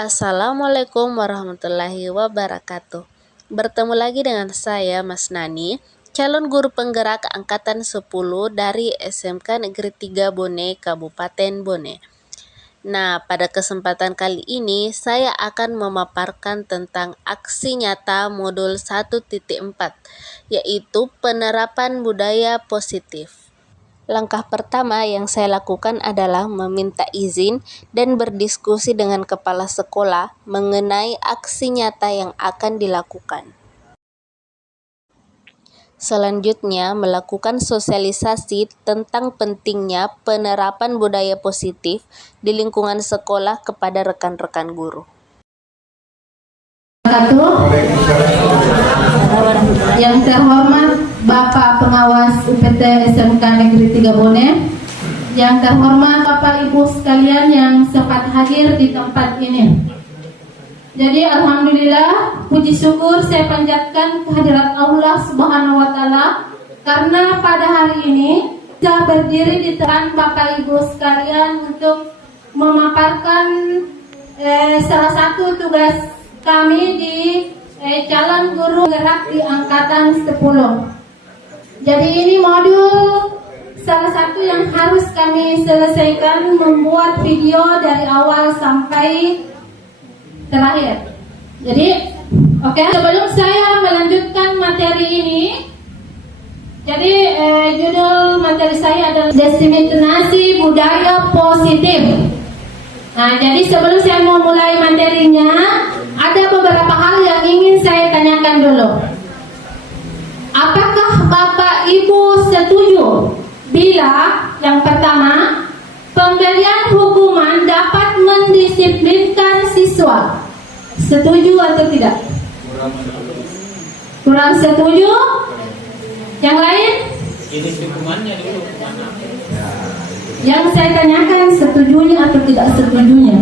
Assalamualaikum warahmatullahi wabarakatuh. Bertemu lagi dengan saya, Mas Nani, calon guru penggerak angkatan 10 dari SMK Negeri 3 Bone, Kabupaten Bone. Nah, pada kesempatan kali ini saya akan memaparkan tentang aksi nyata modul 1.4, yaitu penerapan budaya positif. Langkah pertama yang saya lakukan adalah meminta izin dan berdiskusi dengan kepala sekolah mengenai aksi nyata yang akan dilakukan. Selanjutnya, melakukan sosialisasi tentang pentingnya penerapan budaya positif di lingkungan sekolah kepada rekan-rekan guru. Yang terhormat Bapak Pengawas UPT SMK Negeri 3 Bone, yang terhormat Bapak Ibu sekalian yang sempat hadir di tempat ini. Jadi alhamdulillah, puji syukur saya panjatkan kehadirat Allah Subhanahu wa taala karena pada hari ini saya berdiri di depan Bapak Ibu sekalian untuk memaparkan salah satu tugas kami di calon guru gerak di angkatan 10. Jadi ini modul salah satu yang harus kami selesaikan, membuat video dari awal sampai terakhir. Jadi sebelum saya melanjutkan materi ini, jadi judul materi saya adalah diseminasi budaya positif. Nah, jadi sebelum saya mau mulai materinya, ada beberapa hal yang ingin saya tanyakan dulu. Apakah Bapak Ibu setuju bila yang pertama, pemberian hukuman dapat mendisiplinkan siswa? Setuju atau tidak? Kurang setuju? Yang lain? Jenis hukumannya dulu kemana? Yang saya tanyakan setujunya atau tidak setujunya?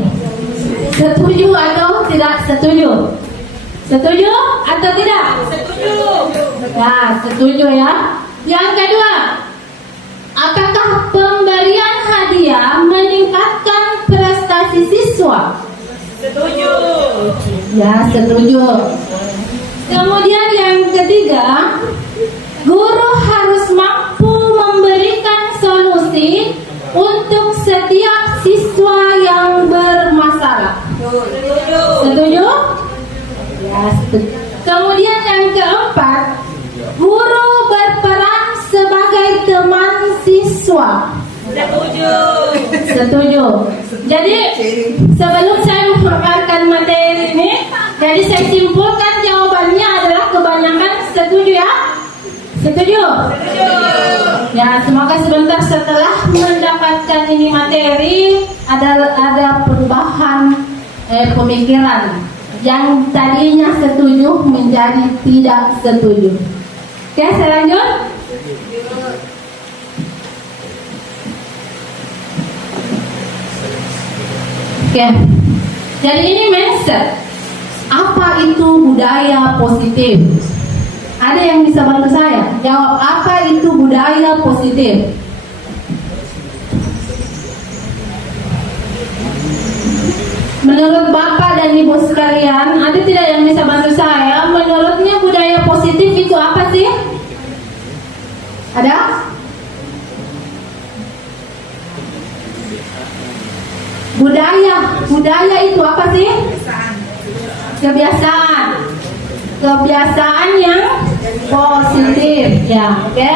Setuju atau tidak setuju? Setuju atau tidak? Setuju. Ya, setuju ya. Yang kedua, apakah pemberian hadiah meningkatkan prestasi siswa? Setuju. Ya, setuju. Kemudian yang ketiga, guru harus mampu memberikan solusi untuk setiap siswa yang bermasalah. Setuju. Setuju? Ya, setuju. Kemudian yang keempat, guru berperan sebagai teman siswa. Setuju. Setuju. Jadi sebelum saya memaparkan materi ini, jadi saya simpulkan jawabannya adalah kebanyakan setuju ya. Setuju? Ya, semoga sebentar setelah mendapatkan ini materi ada perubahan pemikiran yang tadinya setuju menjadi tidak setuju. Oke, saya lanjut. Oke. Jadi ini mindset. Apa itu budaya positif? Ada yang bisa bantu saya? Jawab, apa itu budaya positif? Menurut Bapak dan Ibu sekalian, ada tidak yang bisa bantu saya? Menurutnya budaya positif itu apa sih? Ada? Budaya itu apa sih? Kebiasaan yang positif, ya, oke?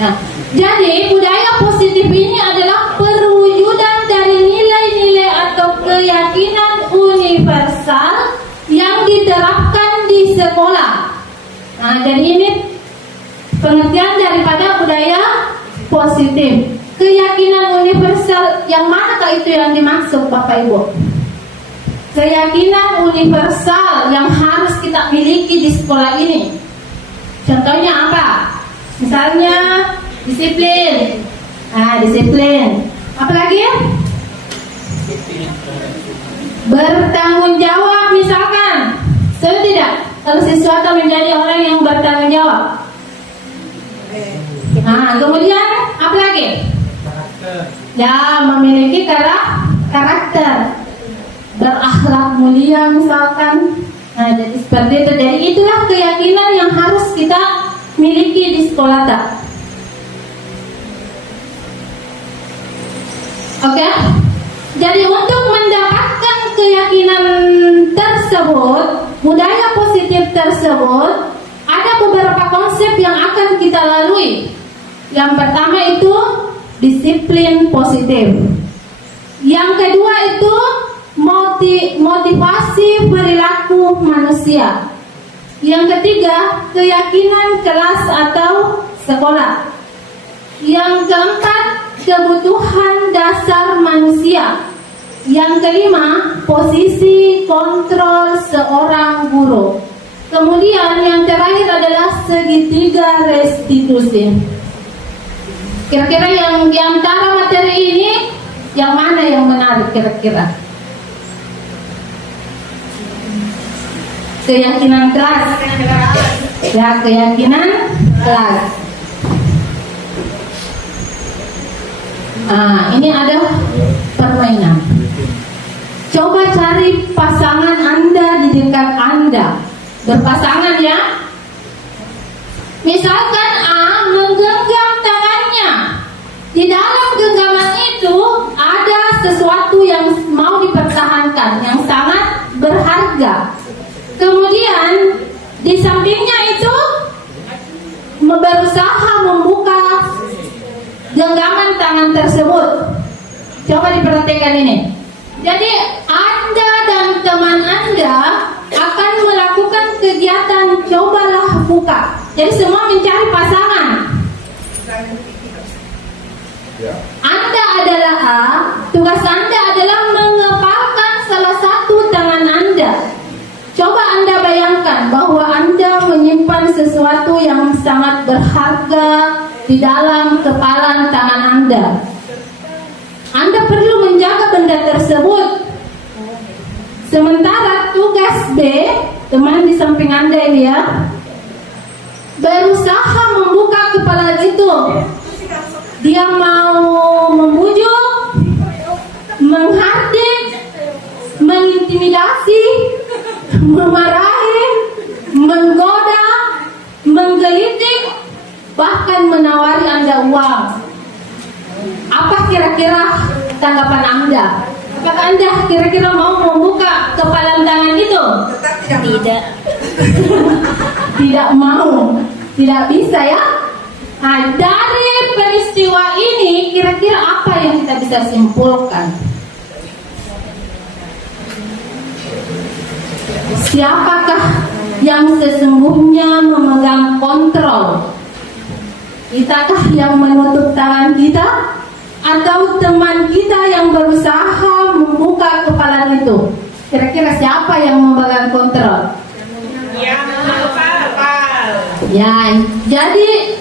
Nah, jadi budaya positif ini adalah perwujudan dari nilai-nilai atau keyakinan universal yang diterapkan di sekolah. Nah, jadi ini pengertian daripada budaya positif. Keyakinan universal yang manakah itu yang dimaksud Bapak Ibu? Keyakinan universal yang harus kita miliki di sekolah ini. Contohnya apa? Misalnya disiplin. Nah, disiplin. Apa lagi? Bertanggung jawab misalkan. Setuju tidak? Kalau siswa menjadi orang yang bertanggung jawab. Nah, kemudian apa lagi? Ya, memiliki karakter, berakhlak mulia misalkan. Nah, jadi seperti itu. Jadi itulah keyakinan yang harus kita miliki di sekolah tak. Oke? Jadi untuk mendapatkan keyakinan tersebut, budaya positif tersebut, ada beberapa konsep yang akan kita lalui. Yang pertama itu disiplin positif. Yang kedua itu motivasi perilaku manusia. Yang ketiga, keyakinan kelas atau sekolah. Yang keempat, kebutuhan dasar manusia. Yang kelima, posisi kontrol seorang guru. Kemudian yang terakhir adalah segitiga restitusi. Kira-kira yang di antara materi ini, yang mana yang menarik kira-kira? Keyakinan kelas. Ya, keyakinan kelas. Ini ada permainan. Coba cari pasangan Anda di dekat Anda. Berpasangan ya. Misalkan A menggenggam tangannya. Di dalam genggaman itu ada sesuatu yang mau dipertahankan, yang sangat berharga. Kemudian di sampingnya itu berusaha membuka genggaman tangan tersebut. Coba diperhatikan ini. Jadi Anda dan teman Anda akan melakukan kegiatan cobalah buka. Jadi semua mencari pasangan. Anda adalah A, tugas Anda adalah mengepalkan salah satu tangan Anda. Coba Anda bayangkan bahwa Anda menyimpan sesuatu yang sangat berharga di dalam kepalan tangan Anda. Anda perlu menjaga benda tersebut. Sementara tugas B, teman di samping Anda ini ya, berusaha membuka kepala itu. Dia mau membujuk, menghardik, mengintimidasi, memarahi, menggoda, menggelitik, bahkan menawari Anda uang. Apa kira-kira tanggapan Anda? Apakah Anda kira-kira mau membuka kepalan tangan itu? Tidak. Tidak mau, tidak bisa ya. Nah, dari peristiwa ini kira-kira apa yang kita bisa simpulkan? Siapakah yang sesungguhnya memegang kontrol? Kitakah yang menutup tangan kita? Atau teman kita yang berusaha membuka kepala itu? Kira-kira siapa yang memegang kontrol? Yang menghafal. Ya, jadi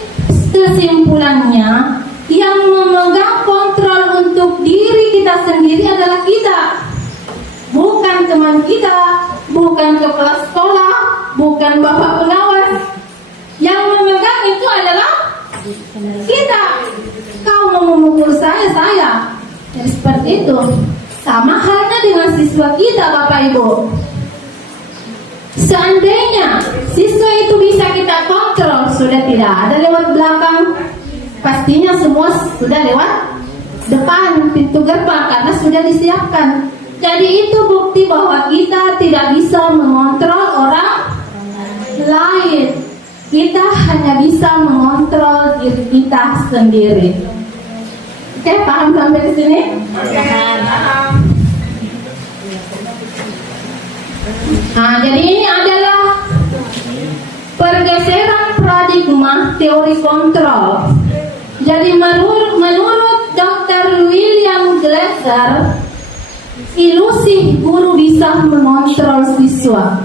kesimpulannya yang memegang kontrol untuk diri kita sendiri adalah kita. Bukan teman kita, bukan kepala sekolah, bukan bapak pengawas. Yang memegang itu adalah kita. Kau mau memukul saya. Ya, seperti itu. Sama halnya dengan siswa kita, Bapak Ibu. Seandainya siswa itu bisa kita kontrol, sudah tidak ada lewat belakang, pastinya semua sudah lewat depan pintu gerbang karena sudah disiapkan. Jadi itu bukti bahwa kita tidak bisa mengontrol orang lain. Kita hanya bisa mengontrol diri kita sendiri. Oke, paham sampai di sini? Paham. Nah, jadi ini adalah pergeseran paradigma teori kontrol. Jadi menurut Dr. William Glasser, ilusi guru bisa mengontrol siswa.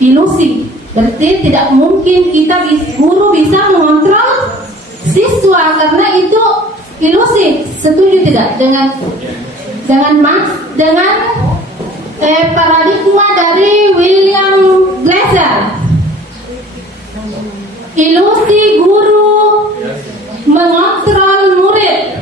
Ilusi berarti tidak mungkin guru bisa mengontrol siswa karena itu ilusi. Setuju tidak dengan paradigma dari William Glasser? Ilusi guru mengontrol murid.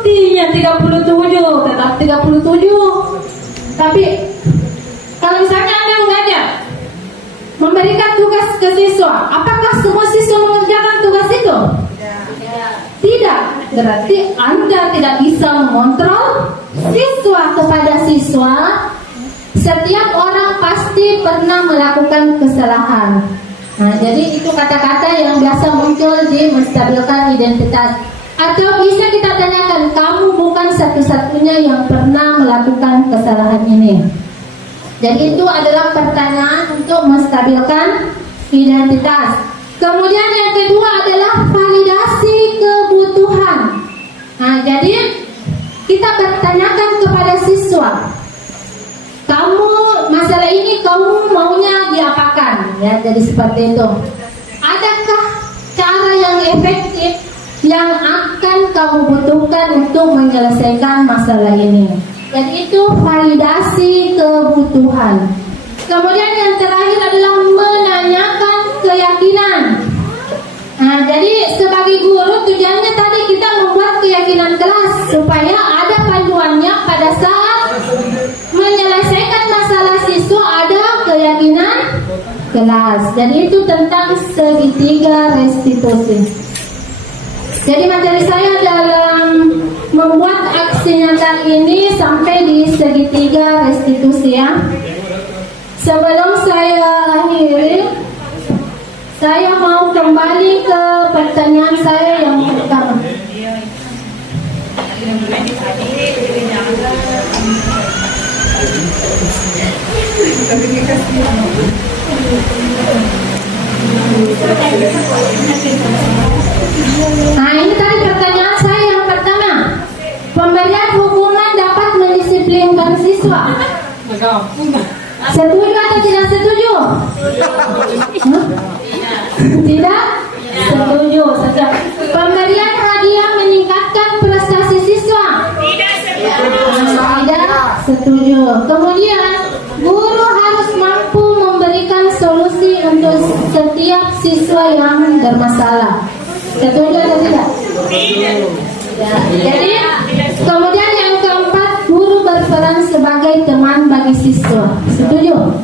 buktinya 37, tetap 37. Tapi kalau misalnya Anda mengajar, memberikan tugas ke siswa, apakah semua siswa mengerjakan tugas itu? Tidak. Berarti Anda tidak bisa mengontrol siswa. Kepada siswa, setiap orang pasti pernah melakukan kesalahan. Nah, jadi itu kata-kata yang biasa muncul di menstabilkan identitas. Atau bisa kita tanyakan, kamu bukan satu-satunya yang pernah melakukan kesalahan ini. Jadi itu adalah pertanyaan untuk menstabilkan identitas. Kemudian yang kedua adalah validasi kebutuhan. Nah, jadi kita bertanyakan kepada siswa, kamu masalah ini kamu maunya diapakan? Ya, jadi seperti itu. Adakah cara yang efektif yang akan kamu butuhkan untuk menyelesaikan masalah ini? Dan itu validasi kebutuhan. Kemudian yang terakhir adalah menanyakan keyakinan. Nah, jadi sebagai guru tujuannya tadi kita membuat keyakinan kelas supaya ada panduannya pada saat menyelesaikan masalah siswa, ada keyakinan kelas. Jadi itu tentang segitiga restitusi. Jadi materi saya dalam membuat aksi nyata ini sampai di segitiga restitusi ya. Sebelum saya akhiri, saya mau kembali ke pertanyaan saya yang pertama. Nah, ini tadi pertanyaan saya yang pertama. Pemberian hukuman dapat mendisiplinkan siswa. Setuju atau tidak setuju? Tidak setuju. Pemberian hadiah meningkatkan prestasi siswa. Tidak setuju. Kemudian guru harus mampu memberikan solusi untuk setiap siswa yang bermasalah. Setuju atau tidak? Ya. Jadi kemudian yang keempat, guru berperan sebagai teman bagi siswa. Setuju?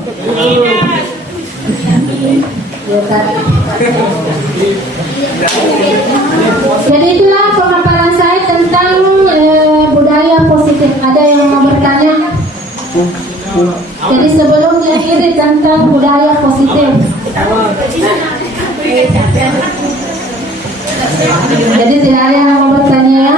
Jadi itulah pemaparan saya tentang budaya positif. Ada yang mau bertanya? Jadi sebelum diakhiri tentang budaya positif. Jadi tidak ada yang mau bertanya ya?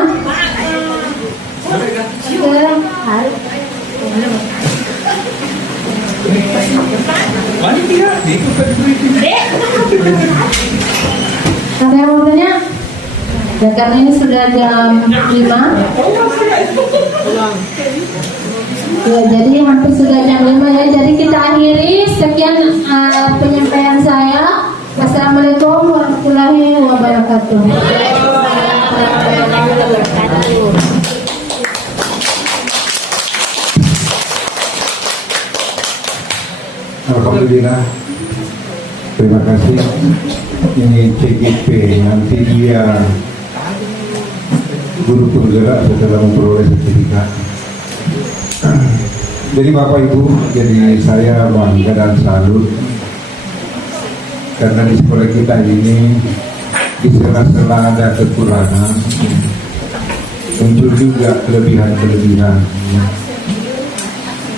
Ada yang mau bertanya? Ya, karena ini sudah jam 5. Ya, jadi hampir sudah jam 5 ya. Jadi kita akhiri. Sekian penyampaian saya. Assalamualaikum warahmatullahi wabarakatuh. Alhamdulillah, terima kasih. Ini CGP, nanti dia guru penggerak setelah memperoleh sertifikat. Jadi Bapak Ibu, jadi saya bangga dan salut karena di sekolah kita ini di sela-sela ada kekurangan, muncul juga kelebihan-kelebihan.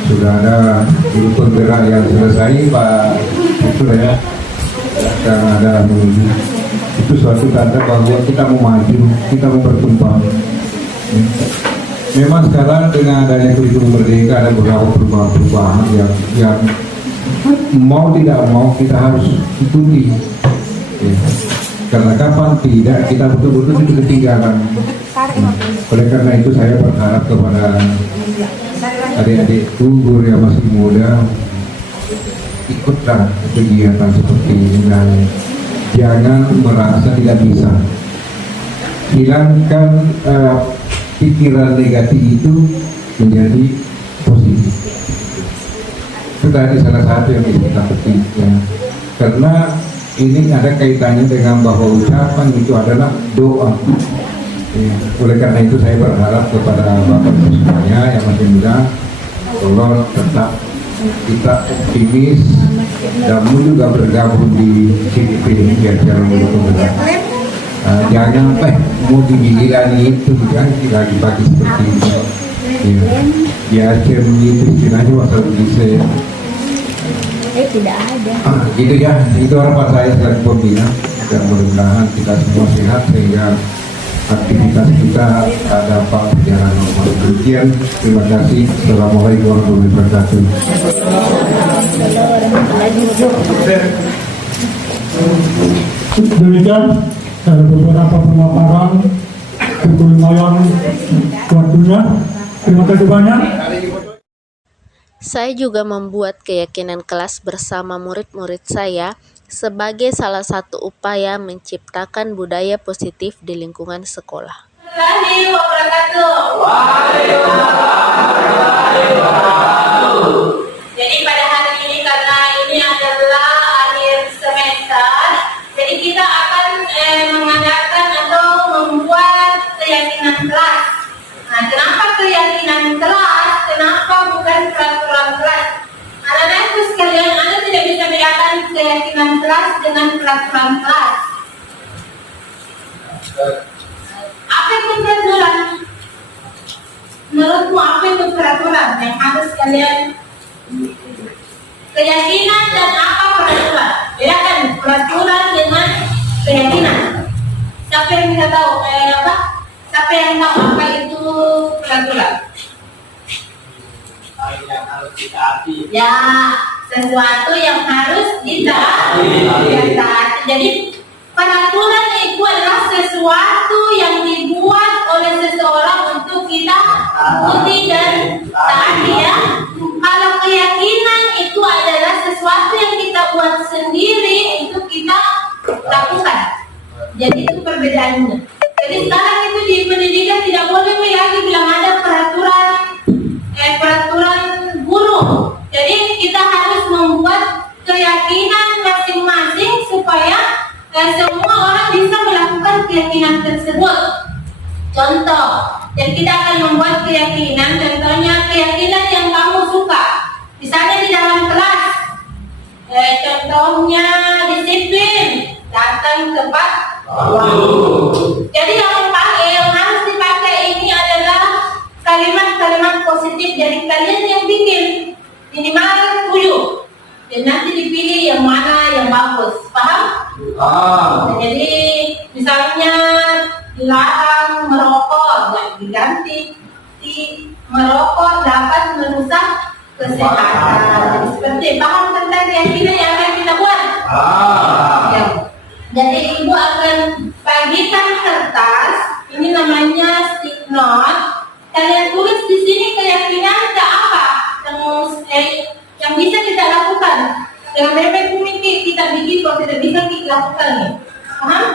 Sudah ada guru penggerak yang selesai, Pak, itu ya, dan ada menuju. Itu suatu tanda bahwa kita mau maju, kita mau berkembang. Memang sekarang dengan adanya kurikulum merdeka ada beberapa perubahan-perubahan yang mau tidak mau kita harus ikuti. Ya. Karena kapan tidak kita betul-betul itu ketinggalan. Oleh karena itu saya berharap kepada adik-adik guru yang masih muda, ikutlah kegiatan seperti ini dan jangan merasa tidak bisa. Hilangkan pikiran negatif itu menjadi positif. Itu tadi salah satu yang kita petik ya. Karena ini ada kaitannya dengan bahwa ucapan itu adalah doa. Oleh karena itu saya berharap kepada Bapak Ibu semuanya yang masih muda, tolong tetap kita optimis dan juga bergabung di CDP demikian calon guru penggerak. Jangan mau digilani itu kan lagi pagi seperti ini. Ya, saya begitu istilahnya waktu bisa. Tidak ada. Gitu ya, itu harapan saya selaku pembina. Dan mudah-mudahan kita semua sehat sehingga aktivitas kita dapat berjalan normal. Demikian, terima kasih. Assalamualaikum warahmatullahi wabarakatuh. Demikian beberapa pemaparan cukup lumayan waktunya. Terima kasih banyak. Saya juga membuat keyakinan kelas bersama murid-murid saya sebagai salah satu upaya menciptakan budaya positif di lingkungan sekolah. Warahmatullahi wabarakatuh. Jadi pada hari ini karena ini adalah akhir semester, jadi kita akan mengadakan atau membuat keyakinan kelas. Nah, kenapa keyakinan kelas? Kenapa bukan peraturan kelas? Anak-anakku sekalian, Anda tidak bisa bedakan keyakinan kelas dengan peraturan kelas. Apa itu peraturan? Menurutmu apa itu peraturan yang harus kalian? Keyakinan dan apa peraturan? Bedakan peraturan dengan keyakinan. Siapa yang bisa tahu? Siapa yang tahu apa itu peraturan? Yang harus ditaati. Ya, sesuatu yang harus ditaati. Jadi peraturan itu adalah sesuatu yang dibuat oleh seseorang untuk kita ikuti dan taati ya. Kalau keyakinan itu adalah sesuatu yang kita buat sendiri untuk kita lakukan. Jadi itu perbedaannya. Jadi sekarang itu di pendidikan tidak boleh lagi bilang ada peraturan guru. Jadi kita harus membuat keyakinan masing-masing supaya semua orang bisa melakukan keyakinan tersebut. Contoh, jadi kita akan membuat keyakinan, contohnya keyakinan yang kamu suka. Misalnya di dalam kelas, contohnya disiplin, datang tepat waktu. Jadi yang harus dipakai ini adalah kalimat-kalimat positif dari kalian yang bikin, minimal 7. Dan nanti dipilih yang mana yang bagus, paham? Jadi misalnya dilarang merokok, dan diganti merokok dapat merusak kesehatan. Jadi seperti paham tentang keyakinan yang akan kita buat. Ya. Jadi ibu akan bagikan kertas, ini namanya stick note. Kalian tulis di sini keyakinan apa yang bisa kita lakukan. Dengan bebek komite kita bikin kalau tidak bisa kita lakukan nih. Paham?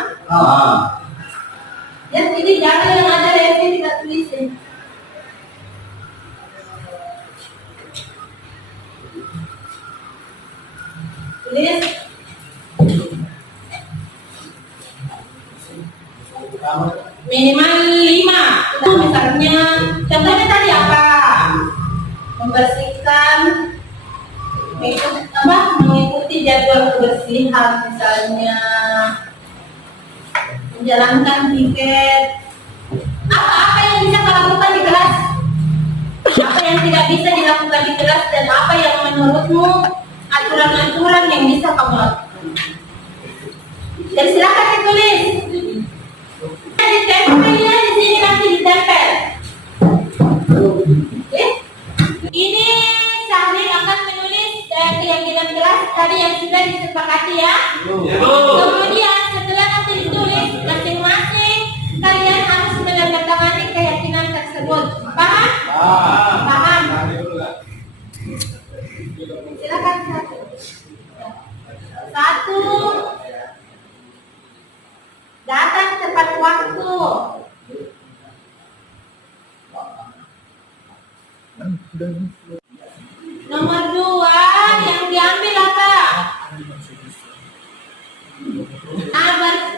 Ya, jadi jangan yang ada yang kita tulisin. Tulis. Minimal 5. Itu misalnya, contohnya tadi apa? Membersihkan, mengikuti jadwal kebersihan, misalnya menjalankan tiket. Apa yang bisa kau lakukan di kelas? Apa yang tidak bisa dilakukan di kelas dan apa yang menurutmu aturan-aturan yang bisa kamu lakukan? Dan silakan ditulis. Ditempelnya di sini nanti ditempel. Oke? Ini Sahri akan menulis keyakinan kelas tadi yang sudah disepakati ya. Kemudian setelah nanti ditulis masing-masing kalian harus menandatangani keyakinan tersebut. Paham? Paham. Silakan satu. Datang tepat waktu. Nomor 2 yang diambil apa?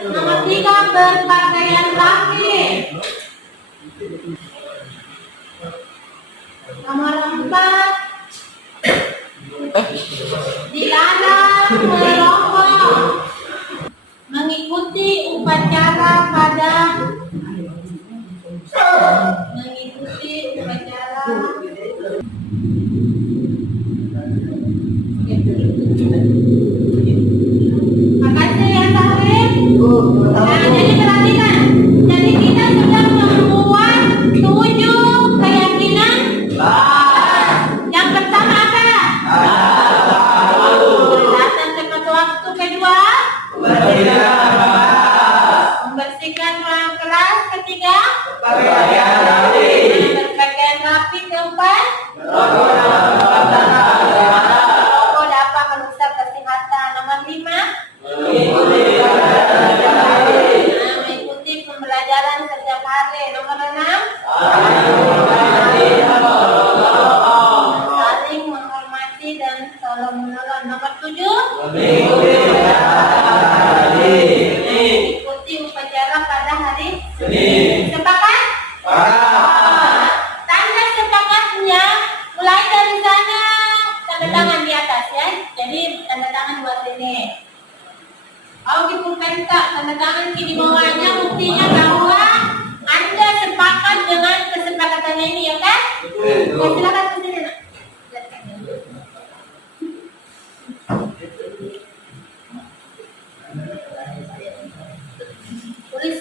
Nomor 3 berpakaian rapi. Nomor 4, dilarang merokok. Mengikuti upacara pada Makasih ya Tahrir. Nah, jadi perhatikan. Jadi kita sudah membuat 7 keyakinan. Yang pertama apa? Datang tepat waktu. Kedua, membersihkan ruang kelas. Ketiga, berpakaian rapi. Keempat, rokok dapat merusak kesehatan. Nomor 5, mengikuti pembelajaran setiap hari. Nomor 6, saling menghormati dan tolong menolong. Nomor 7, mengikuti upacara pada hari Senin. Sepakat? Tanda sepakatnya mulai dari sana, tanda tangan di atas ya. Jadi tanda tangan buat ini. Kalau dipulpentak tanda tangan di bawahnya, buktinya bahwa Anda sepakat dengan kesepakatannya ini, ya kan? Ya, silakan ke sini, Nak. Tulis.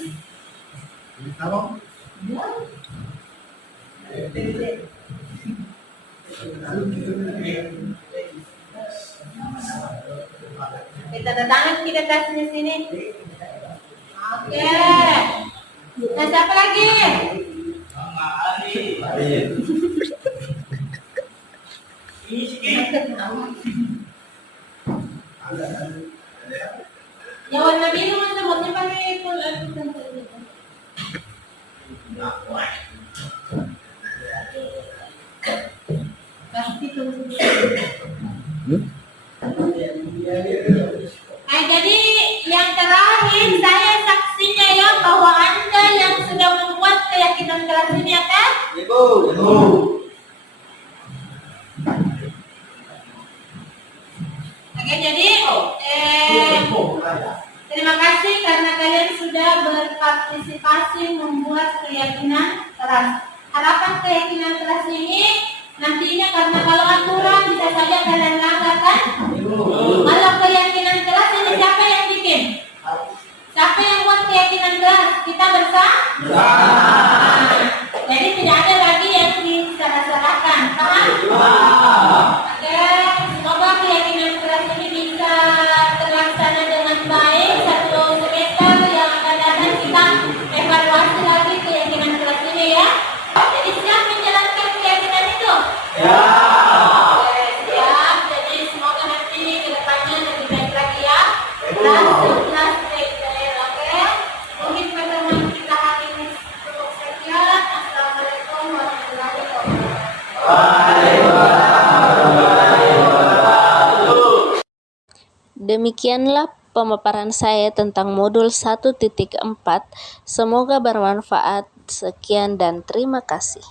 Kita tanda tangan kita kasih di sini. Oke. Nah, siapa lagi? Yang warna biru mana buatnya pakai pasti tuh. Nah, jadi yang terakhir saya saksinya ya bahwa Anda yang sudah membuat keyakinan kelas ini, ya kan? Ibu. Oke, jadi terima kasih karena kalian sudah berpartisipasi membuat keyakinan kelas. Harapan keyakinan kelas ini nantinya karena kalau aturan bisa saja kalian langgar kan? Kalau keyakinan kelas ini siapa yang bikin? Siapa yang buat keyakinan kelas? Kita bersama. Jadi tidak ada lagi yang disalah-salahkan, paham? Oke, semoga keyakinan kelas ini bisa terlaksana dengan baik. Satu semester yang akan datang kita evaluasi lagi keyakinan kelas ini ya. Jadi siap menjalankan keyakinan itu? Ya. Oke, siap. Jadi semoga nanti ke depannya lebih baik lagi ya. Kelas oke. Mungkin pertemuan kita hari ini cukup sekian. Assalamualaikum warahmatullahi wabarakatuh. Demikianlah pemaparan saya tentang modul 1.4. Semoga bermanfaat. Sekian dan terima kasih.